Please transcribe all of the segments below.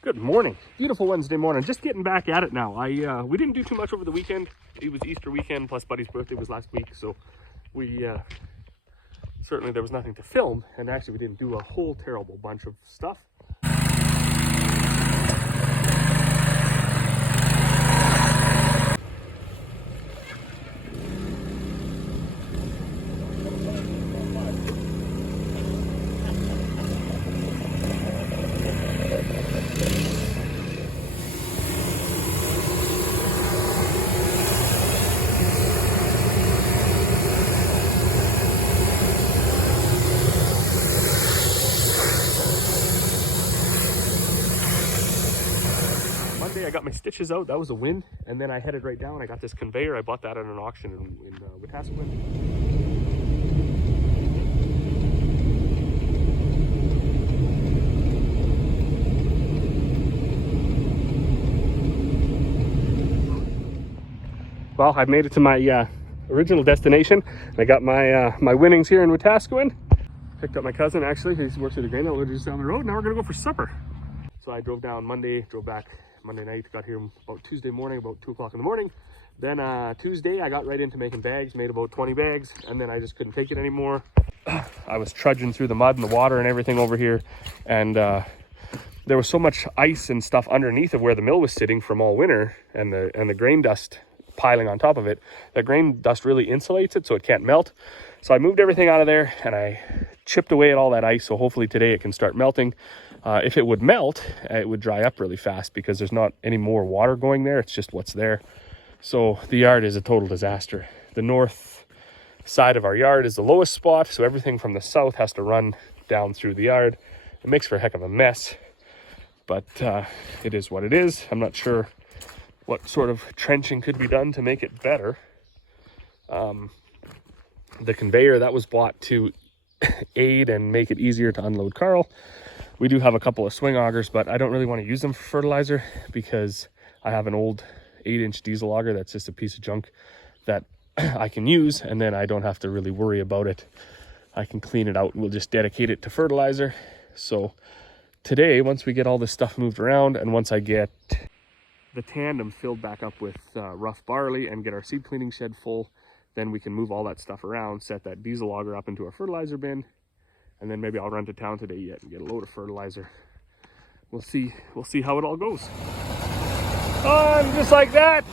Good morning. Beautiful Wednesday morning. Just getting back at it now. We didn't do too much over the weekend. It was Easter weekend, plus Buddy's birthday was last week, so we certainly there was nothing to film, and actually we didn't do a whole terrible bunch of stuff. I got my stitches out, that was a win, and then I headed right down. I got this conveyor, I bought that at an auction in Wetaskiwin. Well, I've made it to my original destination. I got my my winnings here in Wetaskiwin. Picked up my cousin, actually, he works at the grain elevator just down the road. Now we're gonna go for supper. So I drove down Monday, drove back Monday night, got here about Tuesday morning, about 2 o'clock in the morning. Then Tuesday, I got right into making bags, made about 20 bags, and then I just couldn't take it anymore. I was trudging through the mud and the water and everything over here, and there was so much ice and stuff underneath of where the mill was sitting from all winter, and the grain dust piling on top of it. That grain dust really insulates it so it can't melt. So I moved everything out of there and I chipped away at all that ice, so hopefully today it can start melting. If it would melt, it would dry up really fast because there's not any more water going there. It's just what's there. So the yard is a total disaster. The north side of our yard is the lowest spot, so everything from the south has to run down through the yard. It makes for a heck of a mess, but it is what it is. I'm not sure what sort of trenching could be done to make it better. The conveyor that was bought to aid and make it easier to unload Carl. We do have a couple of swing augers, but I don't really want to use them for fertilizer because I have an old 8-inch diesel auger that's just a piece of junk that I can use, and then I don't have to really worry about it. I can clean it out and we'll just dedicate it to fertilizer. So today, once we get all this stuff moved around and once I get the tandem filled back up with rough barley and get our seed cleaning shed full, then we can move all that stuff around, set that diesel auger up into our fertilizer bin, and then maybe I'll run to town today yet and get a load of fertilizer. We'll see how it all goes. Oh, and just like that,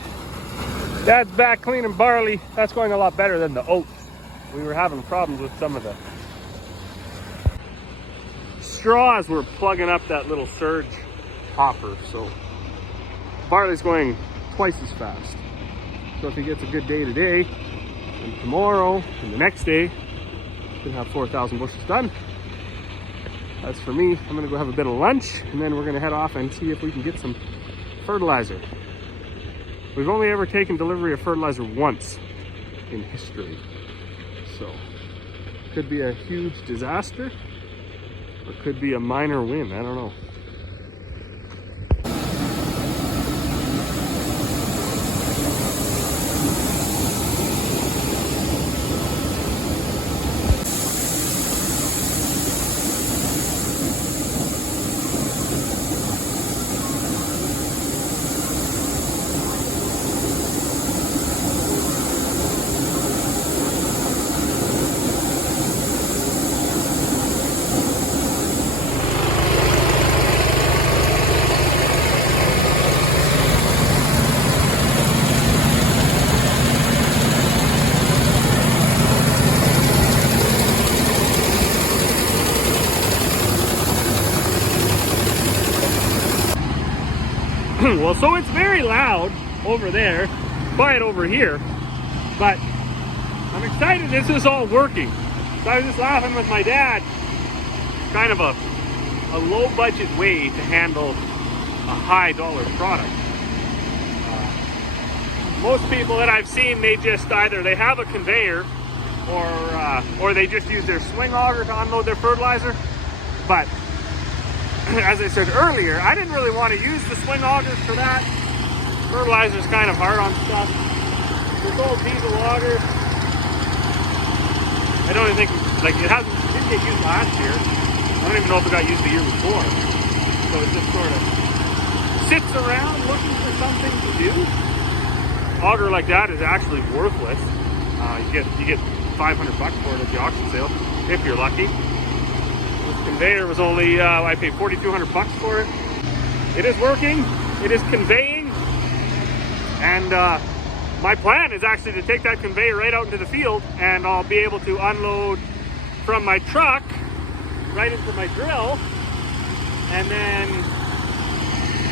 Dad's back cleaning barley. That's going a lot better than the oats. We were having problems with some of the straws were plugging up that little surge hopper, so barley's going twice as fast. So if he gets a good day today, and tomorrow, and the next day, we'll have 4,000 bushels done. As for me, I'm gonna go have a bit of lunch, and then we're gonna head off and see if we can get some fertilizer. We've only ever taken delivery of fertilizer once in history. So, could be a huge disaster, or could be a minor win, I don't know. Well, so it's very loud over there, quiet over here, but I'm excited this is all working. So I was just laughing with my dad, kind of a low budget way to handle a high dollar product. Most people that I've seen, they just either they have a conveyor or they just use their swing auger to unload their fertilizer. But as I said earlier, I didn't really want to use the swing augers for that. Fertilizer's kind of hard on stuff. This old diesel auger I don't even think, like, it didn't get used last year. I don't even know if it got used the year before. So it just sort of sits around looking for something to do. Auger like that is actually worthless. You get 500 bucks for it at the auction sale, if you're lucky. This conveyor was only, I paid 4,200 bucks for it. It is working, it is conveying, and my plan is actually to take that conveyor right out into the field, and I'll be able to unload from my truck right into my drill, and then,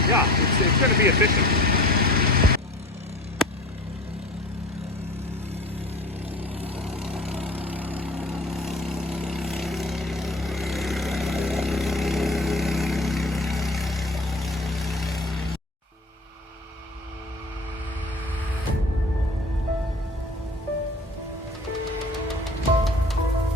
yeah, it's going to be efficient.